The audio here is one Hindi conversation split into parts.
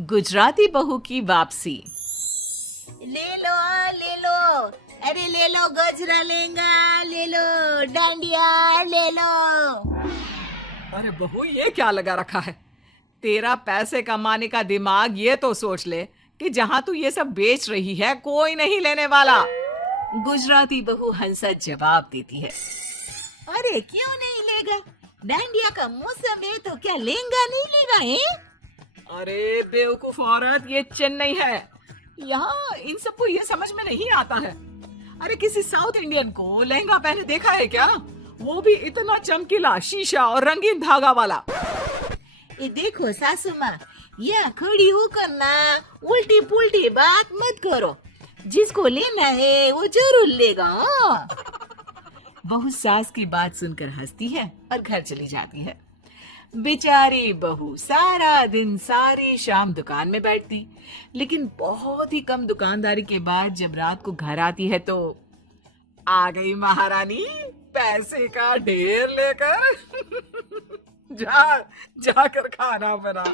गुजराती बहू की वापसी। ले लो, अरे ले लो गजरा लहंगा, ले लो डांडिया, ले लो। अरे बहू, ये क्या लगा रखा है? तेरा पैसे कमाने का दिमाग ये तो सोच ले कि जहां तू ये सब बेच रही है कोई नहीं लेने वाला। गुजराती बहू हंसा जवाब देती है। अरे क्यों नहीं लेगा? डांडिया का मौसम है तो क्या लहंगा नहीं लेगा है? अरे बेवकूफ औरत, ये चेन्नई है। यहाँ इन सबको ये समझ में नहीं आता है। अरे किसी साउथ इंडियन को लहंगा पहने देखा है क्या? वो भी इतना चमकीला, शीशा और रंगीन धागा वाला। ये देखो सासू माँ, यहाँ खड़ी होकर ना उल्टी पुल्टी बात मत करो। जिसको लेना है वो जरूर लेगा। हाँ? बहू सास की बात सुनकर हंसती है और घर चली जाती है। बेचारी बहू सारा दिन सारी शाम दुकान में बैठती, लेकिन बहुत ही कम दुकानदारी के बाद जब रात को घर आती है तो आ गई महारानी पैसे का ढेर लेकर। जाकर खाना बना।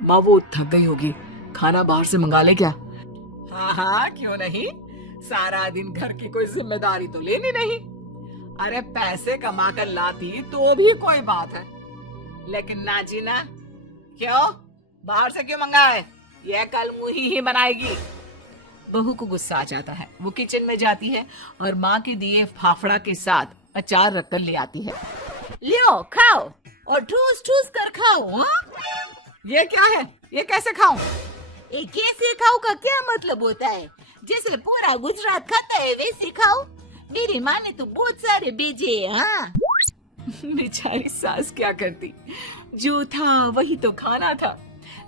माँ वो थक गई होगी, खाना बाहर से मंगा ले क्या? हाँ हाँ, क्यों नहीं। सारा दिन घर की कोई जिम्मेदारी तो लेनी नहीं। अरे पैसे कमा कर लाती तो भी कोई बात है, लेकिन ना जी ना। क्यों? बाहर से क्यों मंगाए? यह कल मुही ही बनाएगी। बहू को गुस्सा आ जाता है। वो किचन में जाती है और माँ के दिए फाफड़ा के साथ अचार रखकर ले आती है। लियो खाओ और ठूस ठूस कर खाओ। हाँ? ये क्या है? ये कैसे खाऊं? ये कैसे खाओ का क्या मतलब होता है? जैसे पूरा गुजरात खाता है वैसे खाओ। मेरी माँ ने तो बहुत सारे भेजे हैं। हाँ? बेचारी सास क्या करती, जो था वही तो खाना था।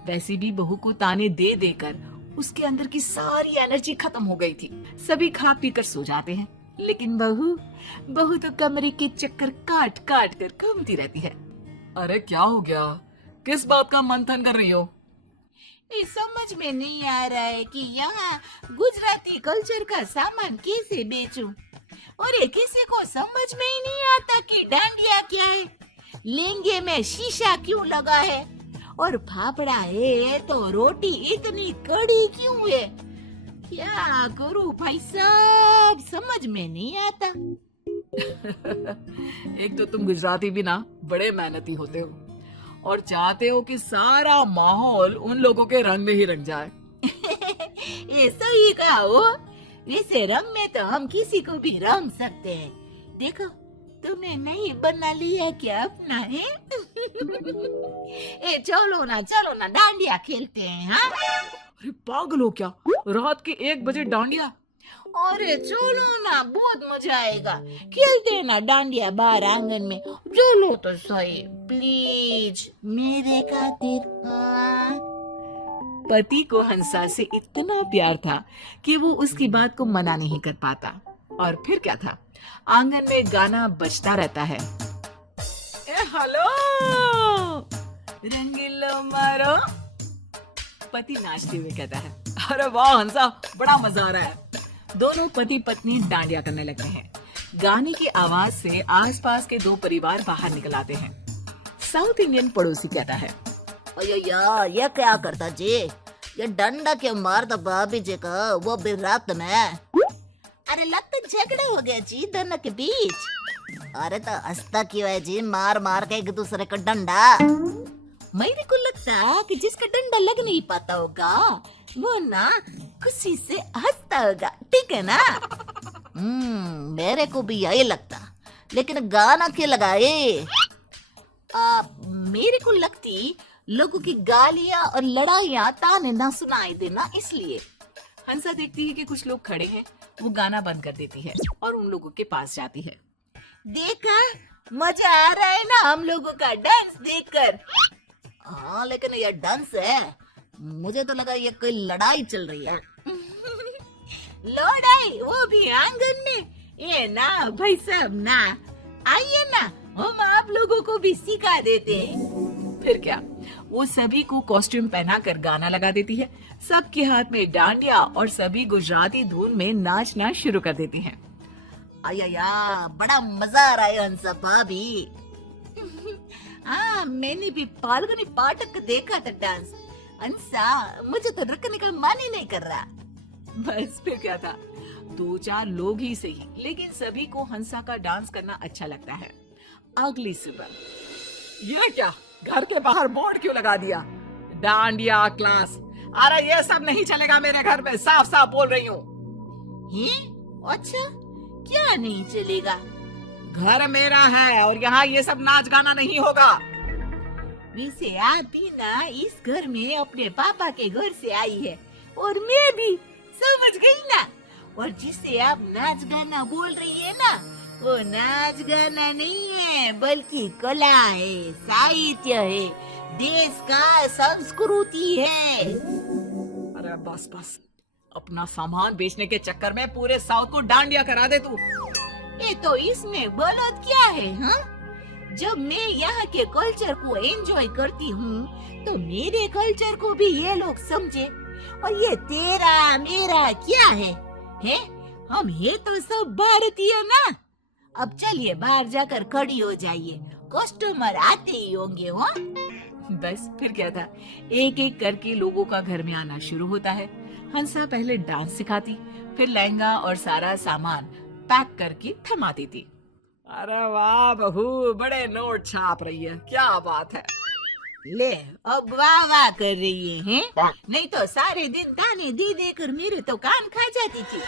वैसे भी बहू को ताने दे देकर उसके अंदर की सारी एनर्जी खत्म हो गई थी। सभी खा पी कर सो जाते हैं, लेकिन बहू तो कमरे के चक्कर काट काट कर घूमती रहती है। अरे क्या हो गया? किस बात का मंथन कर रही हो? ये समझ में नहीं आ रहा है कि यहाँ गुजराती कल्चर का सामान कैसे बेचूं। और ये किसी को समझ में ही नहीं आता कि डांडिया क्या है, लहंगे में शीशा क्यों लगा है, और फाफड़ा है तो रोटी इतनी कड़ी क्यों है। क्या करूं भाई साहब, समझ में नहीं आता। एक तो तुम गुजराती भी ना बड़े मेहनती होते हो और चाहते हो कि सारा माहौल उन लोगों के रंग में ही रंग जाए। ये सही कहा हो। वैसे रंग में तो हम किसी को भी रंग सकते हैं। देखो तुमने नहीं बना लिया क्या अपना है? ए चलो ना डांडिया खेलते हैं। हाँ? अरे पागल हो क्या? रात के 1 बजे डांडिया? अरे चलो ना, बहुत मजा आएगा। खेलते हैं ना डांडिया बाहर आंगन में। चलो तो सही प्लीज मेरे खातिर। हाँ? पति को हंसा से इतना प्यार था कि वो उसकी बात को मना नहीं कर पाता। और फिर क्या था, आंगन में गाना बजता रहता है। ए हेलो रंगीलो मारो, पति नाचते हुए कहता है। अरे वाह हंसा, बड़ा मजा आ रहा है। दोनों पति पत्नी डांडिया करने लगते हैं। गाने की आवाज से आसपास के 2 परिवार बाहर निकल आते हैं। साउथ इंडियन पड़ोसी कहता है, अयो यार ये क्या करता जी, ये डंडा क्यों मारता भाभी जी का, वो भी रात में। अरे लगता झगड़ा हो गया जी दोनों के बीच। अरे तो हंसता क्यों है जी, मार मार के एक दूसरे का डंडा। मेरे को लगता है कि जिसका डंडा लग नहीं पाता होगा वो ना खुशी से हंसता होगा, ठीक है ना? मेरे को भी यही लगता, लेकिन गाना क्यों लगाए? मेरे को लगती लोगों की गालियां और लड़ाइयां ताने ना सुनाई देना इसलिए। हंसा देखती है कि कुछ लोग खड़े हैं, वो गाना बंद कर देती है और उन लोगों के पास जाती है। देखा, मजा आ रहा है ना हम लोगों का डांस देखकर। हाँ लेकिन ये डांस है, मुझे तो लगा ये कोई लड़ाई चल रही है। लड़ाई, वो भी आंगन में? ये ना भाई साहब ना, आइए ना हम आप लोगों को भी सिखा देते हैं। फिर क्या, वो सभी को कॉस्ट्यूम पहनाकर गाना लगा देती है। सबके हाथ में डांडिया और सभी गुजराती धुन में नाचना शुरू कर देती हैं। आया बड़ा मजा आ रहा है हंसा भाभी। हाँ मैंने भी फाल्गुनी पाठक का देखा था डांस, अंसा, मुझे तो रखने का मन ही नहीं कर रहा। बस फिर क्या था, 2-4 लोग ही सही, लेकिन सभी को हंसा का डांस करना अच्छा लगता है। अगली सुबह, ये क्या, घर के बाहर बोर्ड क्यों लगा दिया? डांडिया क्लास। अरे ये सब नहीं चलेगा मेरे घर में, साफ साफ बोल रही हूँ। अच्छा, क्या नहीं चलेगा? घर मेरा है और यहाँ ये सब नाच गाना नहीं होगा। वैसे आप भी ना इस घर में अपने पापा के घर से आई है, और मैं भी, समझ गई ना? और जिसे आप नाच गाना बोल रही है ना, वो नाच गाना नहीं है, बल्कि कला है, साहित्य है, देश का संस्कृति है। अरे बस बस, अपना सामान बेचने के चक्कर में पूरे साउथ को डांडिया करा दे तू। ये तो इसमें गलत क्या है? हाँ, जब मैं यहाँ के कल्चर को एंजॉय करती हूँ तो मेरे कल्चर को भी ये लोग समझे, और ये तेरा मेरा क्या है? हम है तो सब भारतीय ना। अब चलिए बाहर जाकर खड़ी हो जाइए, कस्टमर आते ही होंगे। हो बस फिर क्या था, एक एक करके लोगों का घर में आना शुरू होता है। हंसा पहले डांस सिखाती, फिर लहंगा और सारा सामान पैक करके थमाती थी। अरे वाह बहू, बड़े नोट छाप रही है, क्या बात है। ले, अब वाह वाह कर रही है? नहीं तो सारे दिन दाने दे देकर मेरे तो कान खा जाती थी।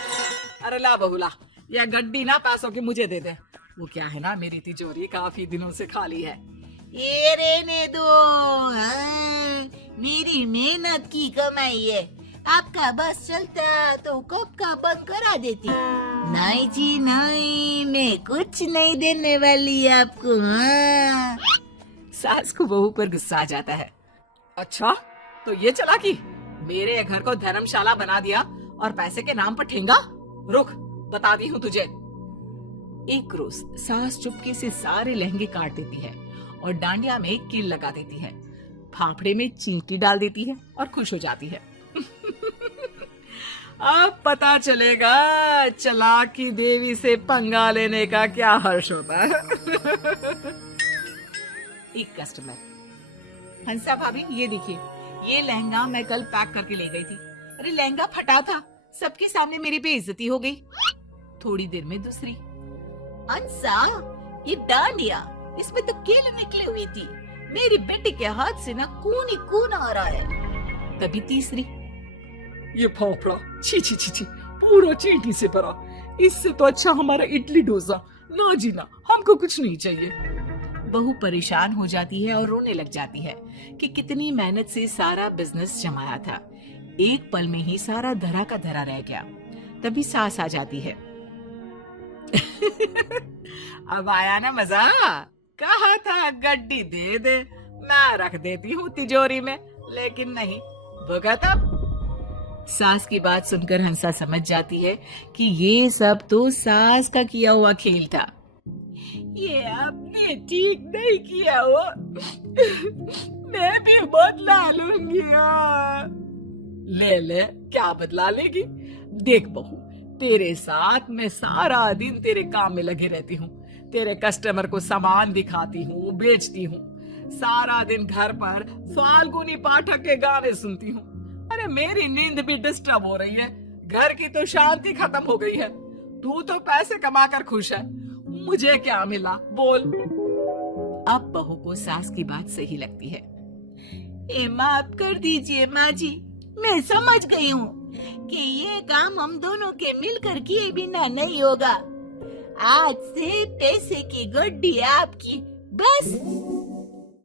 अरे ला बहू ला, यह गड्डी ना पैसों की मुझे दे दे। वो क्या है ना, मेरी तिजोरी काफी दिनों से खाली है। ये रहने दो, मेरी मेहनत की कमाई है। आपका बस चलता तो कब का बंद करा देती। नहीं जी नहीं, मैं कुछ नहीं देने वाली आपको। हाँ। सास को बहू पर गुस्सा आ जाता है। अच्छा, तो ये चालाकी, मेरे घर को धर्मशाला बना दिया और पैसे के नाम पर ठेंगा। रुक, बताती हूँ तुझे। एक रोज सास चुपके से सारे लहंगे काट देती है और डांडिया में कील लगा देती है, फाफड़े में चिंकी डाल देती है और खुश हो जाती है। अब पता चलेगा चालाकी देवी से पंगा लेने का क्या हर्ष होता है। एक कस्टमर, हंसा भाभी ये देखिए, ये लहंगा मैं कल पैक करके ले गई थी। अरे लहंगा फटा था, सबके सामने मेरी बेइज्जती हो गई। थोड़ी देर में दूसरी, अंसा, ये डांडिया, इसमें तो कील निकली हुई थी, मेरी बेटी के हाथ से ना खून ही खून आ रहा है। तभी तीसरी, ये फाफड़ा, छी छी छी छी, पूरा चींटी से भरा, इससे तो अच्छा हमारा इडली डोसा। ना जी ना, हमको कुछ नहीं चाहिए। बहू परेशान हो जाती है और रोने लग जाती है कि कितनी मेहनत से सारा बिजनेस जमाया था, एक पल में ही सारा धरा का धरा रह गया। तभी सास आ जाती है। अब आया ना मजा, कहा था गड्डी दे दे, मैं रख देती हूँ तिजोरी में, लेकिन नहीं, भुगत अब। सास की बात सुनकर हंसा समझ जाती है कि ये सब तो सास का किया हुआ खेल था। ये आपने ठीक नहीं किया हो, मैं भी बदला लूंगी। ले ले, क्या बदला लेगी? देख बहू, तेरे साथ मैं सारा दिन तेरे काम में लगे रहती हूँ, तेरे कस्टमर को सामान दिखाती हूँ, बेचती हूँ, सारा दिन घर पर फाल्गुनी पाठक के गाने सुनती हूँ। अरे मेरी नींद भी डिस्टर्ब हो रही है, घर की तो शांति खत्म हो गई है। तू तो पैसे कमाकर खुश है, मुझे क्या मिला बोल। अब बहू को सास की बात सही लगती है। माफ कर दीजिए माँ जी, मैं समझ गई हूँ कि ये काम हम दोनों के मिलकर किए बिना नहीं होगा। आज से पैसे की गड्डी आपकी, बस।